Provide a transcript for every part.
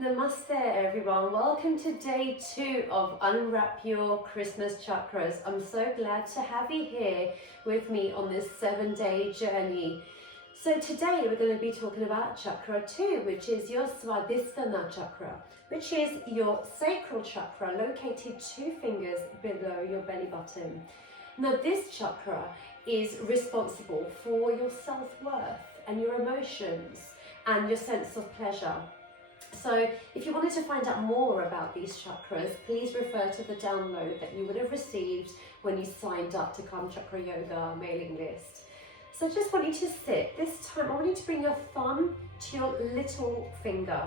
Namaste everyone, welcome to day 2 of Unwrap Your Christmas Chakras. I'm so glad to have you here with me on this 7-day journey. So today we're going to be talking about chakra 2, which is your Swadhistana chakra, which is your sacral chakra located 2 fingers below your belly button. Now this chakra is responsible for your self-worth and your emotions and your sense of pleasure. So if you wanted to find out more about these chakras, please refer to the download that you would have received when you signed up to Come Chakra Yoga mailing list. So I just want you to sit. This time I want you to bring your thumb to your little finger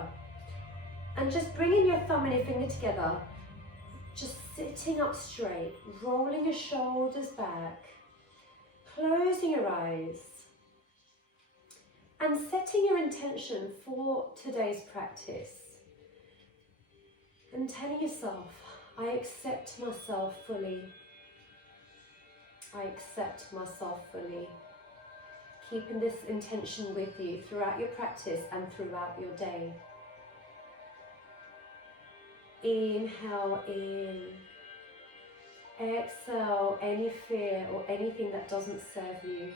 and just bringing your thumb and your finger together, just sitting up straight, rolling your shoulders back, closing your eyes, and setting your intention for today's practice and telling yourself, I accept myself fully. I accept myself fully. Keeping this intention with you throughout your practice and throughout your day. Inhale in. Exhale any fear or anything that doesn't serve you.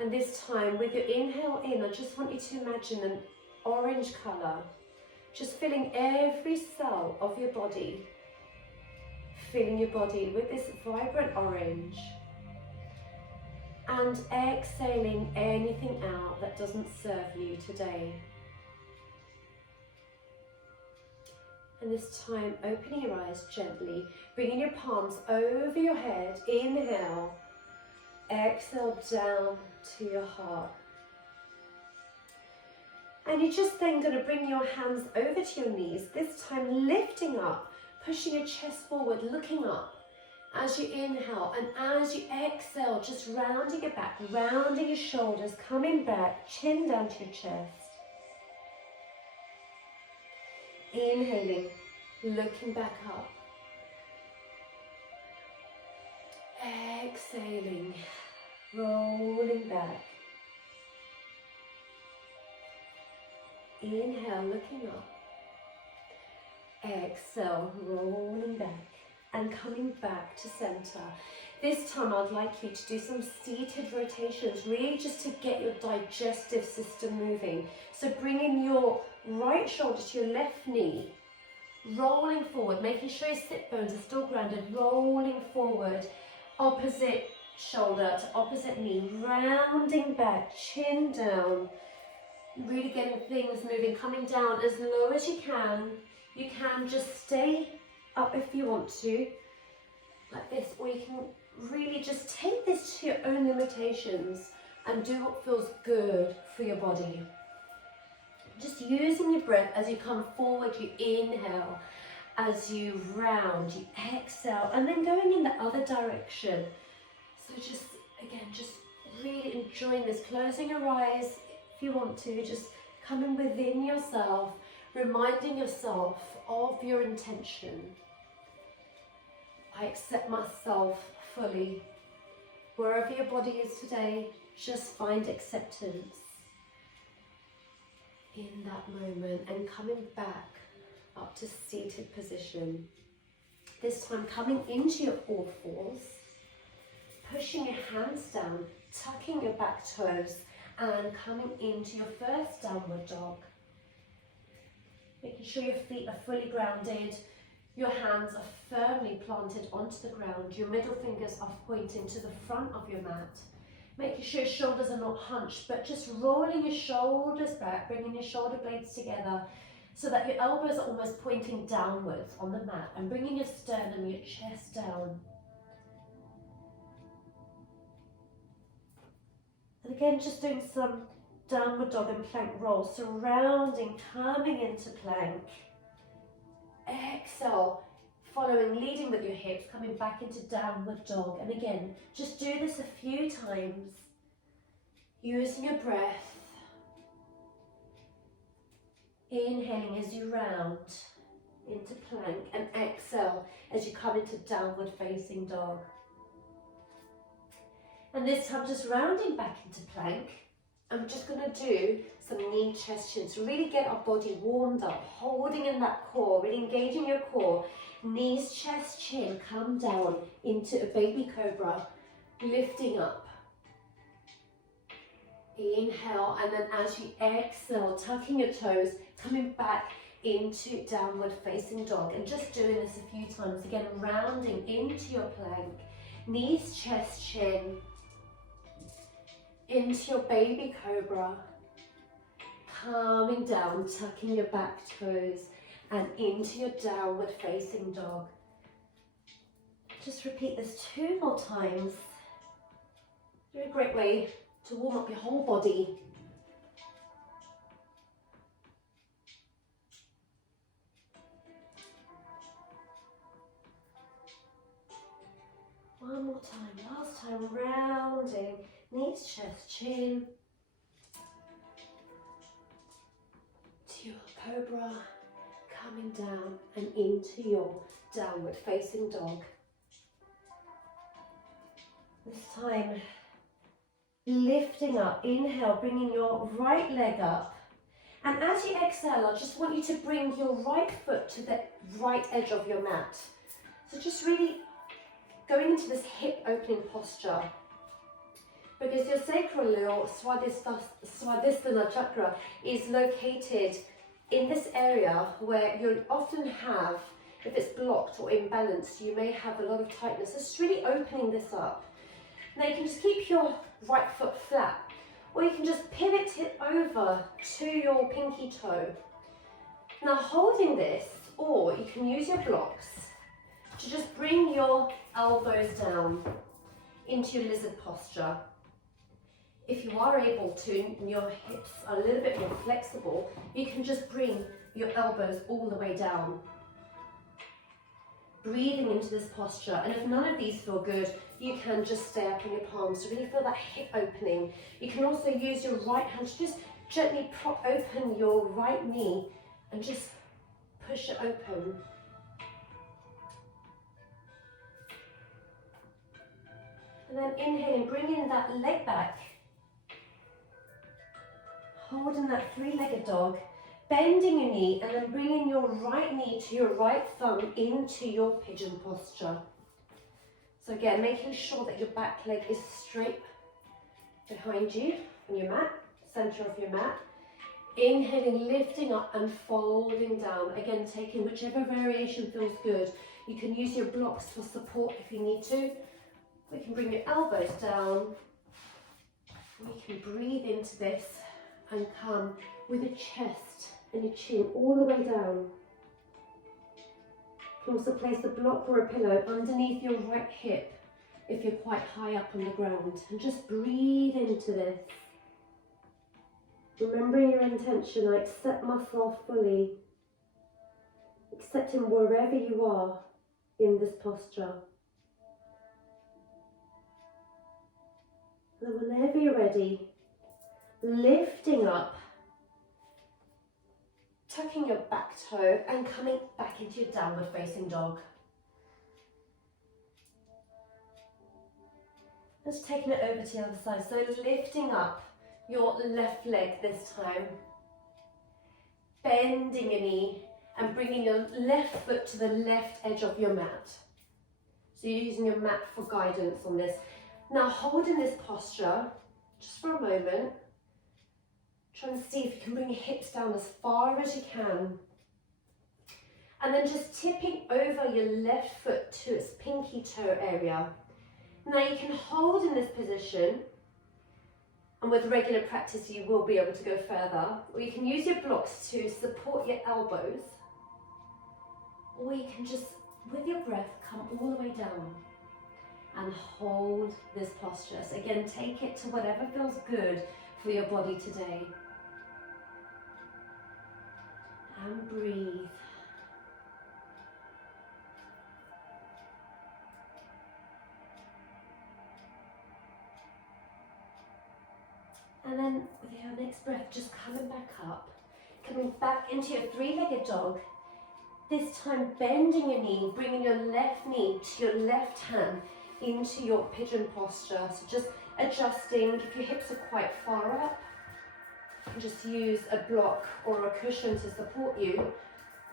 And this time, with your inhale in, I just want you to imagine an orange colour, just filling every cell of your body, filling your body with this vibrant orange, and exhaling anything out that doesn't serve you today. And this time, opening your eyes gently, bringing your palms over your head, inhale, exhale down to your heart. And you're just then going to bring your hands over to your knees, this time lifting up, pushing your chest forward, looking up as you inhale, and as you exhale, just rounding your back, rounding your shoulders, coming back, chin down to your chest. Inhaling, looking back up. Exhaling, rolling back. Inhale, looking up. Exhale, rolling back and coming back to center. This time I'd like you to do some seated rotations, really just to get your digestive system moving. So bringing your right shoulder to your left knee, rolling forward, making sure your sit bones are still grounded, rolling forward, opposite shoulder to opposite knee, rounding back, chin down, really getting things moving, coming down as low as you can. You can just stay up if you want to, like this, or you can really just take this to your own limitations and do what feels good for your body. Just using your breath as you come forward, you inhale, as you round, you exhale, and then going in the other direction. So just, again, just really enjoying this, closing your eyes if you want to, just coming within yourself, reminding yourself of your intention. I accept myself fully. Wherever your body is today, just find acceptance in that moment and coming back up to seated position. This time coming into your all fours, pushing your hands down, tucking your back toes and coming into your first downward dog. Making sure your feet are fully grounded, your hands are firmly planted onto the ground, your middle fingers are pointing to the front of your mat. Making sure your shoulders are not hunched, but just rolling your shoulders back, bringing your shoulder blades together so that your elbows are almost pointing downwards on the mat, and bringing your sternum, your chest down. And again, just doing some downward dog and plank roll, surrounding, coming into plank. Exhale, following, leading with your hips, coming back into downward dog. And again, just do this a few times, using your breath. Inhaling as you round into plank, and exhale as you come into downward facing dog. And this time just rounding back into plank, I'm just going to do some knee, chest, chin. So really get our body warmed up, holding in that core, really engaging your core. Knees, chest, chin, come down into a baby cobra, lifting up. Inhale, and then as you exhale, tucking your toes, coming back into downward facing dog. And just doing this a few times. Again, rounding into your plank. Knees, chest, chin, into your baby cobra, calming down, tucking your back toes, and into your downward facing dog. Just repeat this 2 more times. It's a great way to warm up your whole body. One more time, last time, rounding, knees, chest, chin, to your cobra, coming down and into your downward facing dog. This time, lifting up, inhale, bringing your right leg up. And as you exhale, I just want you to bring your right foot to the right edge of your mat. So just really going into this hip opening posture. Because your sacral or Swadhistana chakra is located in this area where you'll often have, if it's blocked or imbalanced, you may have a lot of tightness. So just really opening this up. Now you can just keep your right foot flat, or you can just pivot it over to your pinky toe. Now holding this, or you can use your blocks to just bring your elbows down into your lizard posture. If you are able to, and your hips are a little bit more flexible, you can just bring your elbows all the way down. Breathing into this posture, and if none of these feel good, you can just stay up on your palms to really feel that hip opening. You can also use your right hand to just gently prop open your right knee and just push it open. And then inhaling, bringing that leg back. Holding that three-legged dog, bending your knee, and then bringing your right knee to your right thumb into your pigeon posture. So again, making sure that your back leg is straight behind you on your mat, center of your mat. Inhaling, lifting up and folding down. Again, taking whichever variation feels good. You can use your blocks for support if you need to. We can bring your elbows down. We can breathe into this and come with your chest and your chin all the way down. You can also place a block or a pillow underneath your right hip if you're quite high up on the ground, and just breathe into this. Remembering your intention, I accept myself fully, accepting wherever you are in this posture. And whenever you're ready, lifting up, tucking your back toe and coming back into your downward facing dog. Just taking it over to the other side. So lifting up your left leg this time, bending your knee and bringing your left foot to the left edge of your mat. So you're using your mat for guidance on this. Now holding this posture just for a moment. Trying to see if you can bring your hips down as far as you can. And then just tipping over your left foot to its pinky toe area. Now you can hold in this position, and with regular practice you will be able to go further. Or you can use your blocks to support your elbows. Or you can just, with your breath, come all the way down and hold this posture. So again, take it to whatever feels good for your body today. And breathe. And then with your next breath, just coming back up, coming back into your three-legged dog. This time bending your knee, bringing your left knee to your left hand into your pigeon posture. So just adjusting if your hips are quite far up. can just use a block or a cushion to support you.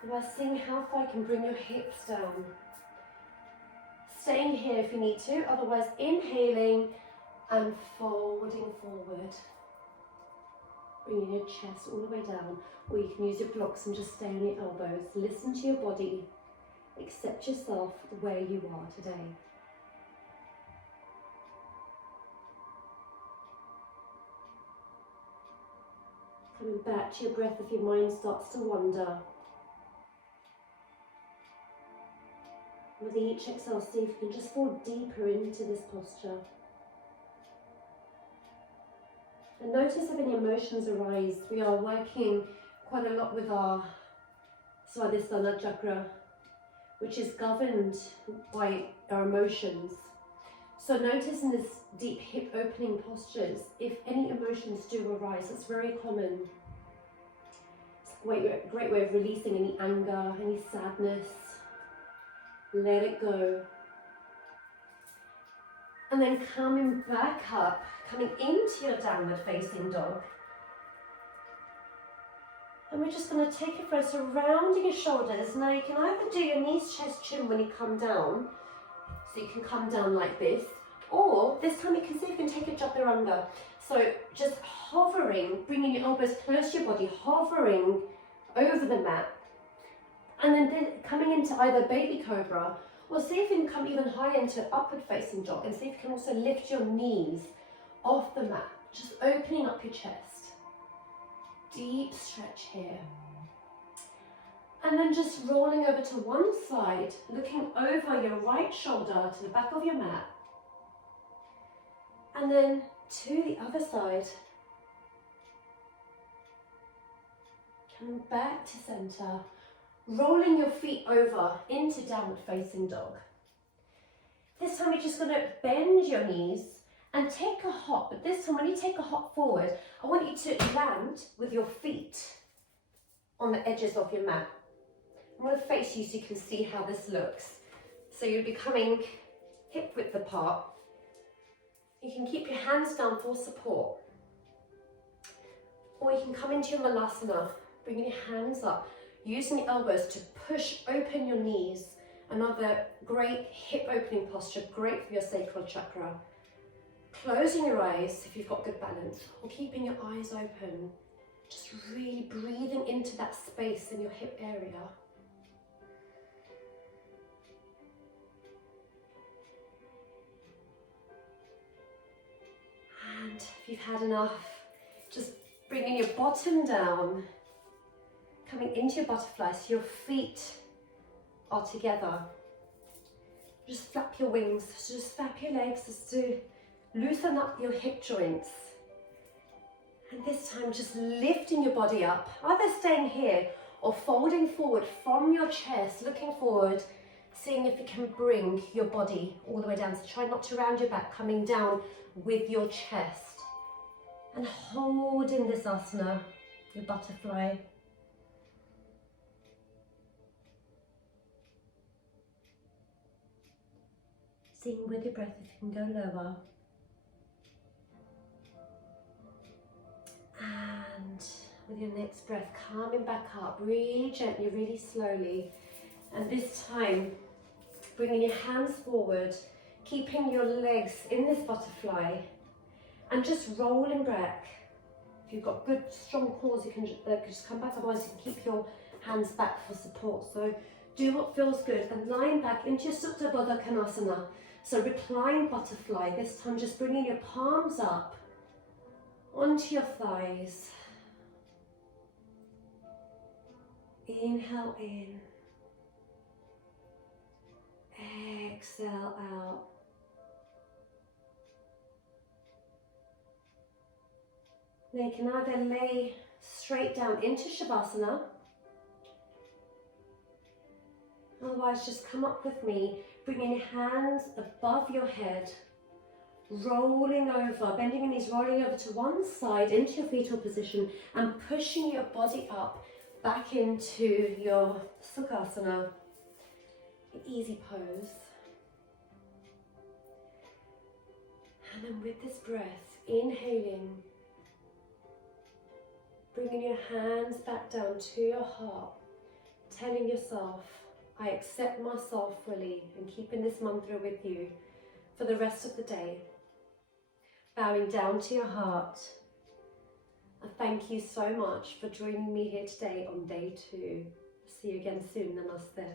By seeing how far you can bring your hips down. Staying here if you need to, otherwise inhaling and folding forward. Bringing your chest all the way down, or you can use your blocks and just stay on your elbows. Listen to your body. Accept yourself where you are today. Coming back to your breath if your mind starts to wander. With each exhale, see if you can just fall deeper into this posture. And notice if any emotions arise. We are working quite a lot with our Swadhistana chakra, which is governed by our emotions. So notice in this deep hip opening postures, if any emotions do arise, it's very common. It's a great way of releasing any anger, any sadness. Let it go. And then coming back up, coming into your downward facing dog. And we're just going to take it for surrounding your shoulders. Now you can either do your knees, chest, chin when you come down. So you can come down like this. Or this time you can see if you can take a chaturanga. So just hovering, bringing your elbows close to your body, hovering over the mat. And then coming into either baby cobra, or see if you can come even higher into upward facing dog, and see if you can also lift your knees off the mat, just opening up your chest. Deep stretch here. And then just rolling over to one side, looking over your right shoulder to the back of your mat. And then to the other side. Coming back to center. Rolling your feet over into downward facing dog. This time you're just going to bend your knees and take a hop. But this time when you take a hop forward, I want you to land with your feet on the edges of your mat. I'm going to face you so you can see how this looks. So you'll be coming hip width apart. You can keep your hands down for support. Or you can come into your malasana, bringing your hands up. Using your elbows to push open your knees. Another great hip opening posture, great for your sacral chakra. Closing your eyes if you've got good balance, or keeping your eyes open. Just really breathing into that space in your hip area. And if you've had enough, just bringing your bottom down. Coming into your butterfly, so your feet are together. Just flap your wings, so just flap your legs just to loosen up your hip joints. And this time just lifting your body up, either staying here or folding forward from your chest, looking forward, seeing if you can bring your body all the way down. So try not to round your back, coming down with your chest. And holding this asana, your butterfly. Seeing with your breath if you can go lower. And with your next breath, coming back up really gently, really slowly. And this time, bringing your hands forward, keeping your legs in this butterfly, and just rolling back. If you've got good, strong cores, you can just come back, otherwise you can keep your hands back for support. So do what feels good, and lying back into your Supta Baddha Konasana. So recline butterfly, this time just bringing your palms up onto your thighs. Inhale in. Exhale out. Now you can either lay straight down into Shavasana. Otherwise just come up with me. Bringing your hands above your head, rolling over, bending your knees, rolling over to one side into your fetal position and pushing your body up back into your Sukhasana, an easy pose. And then with this breath, inhaling Bringing your hands back down to your heart, telling yourself, I accept myself fully, and keeping this mantra with you for the rest of the day. Bowing down to your heart. I thank you so much for joining me here today on day 2. See you again soon. Namaste.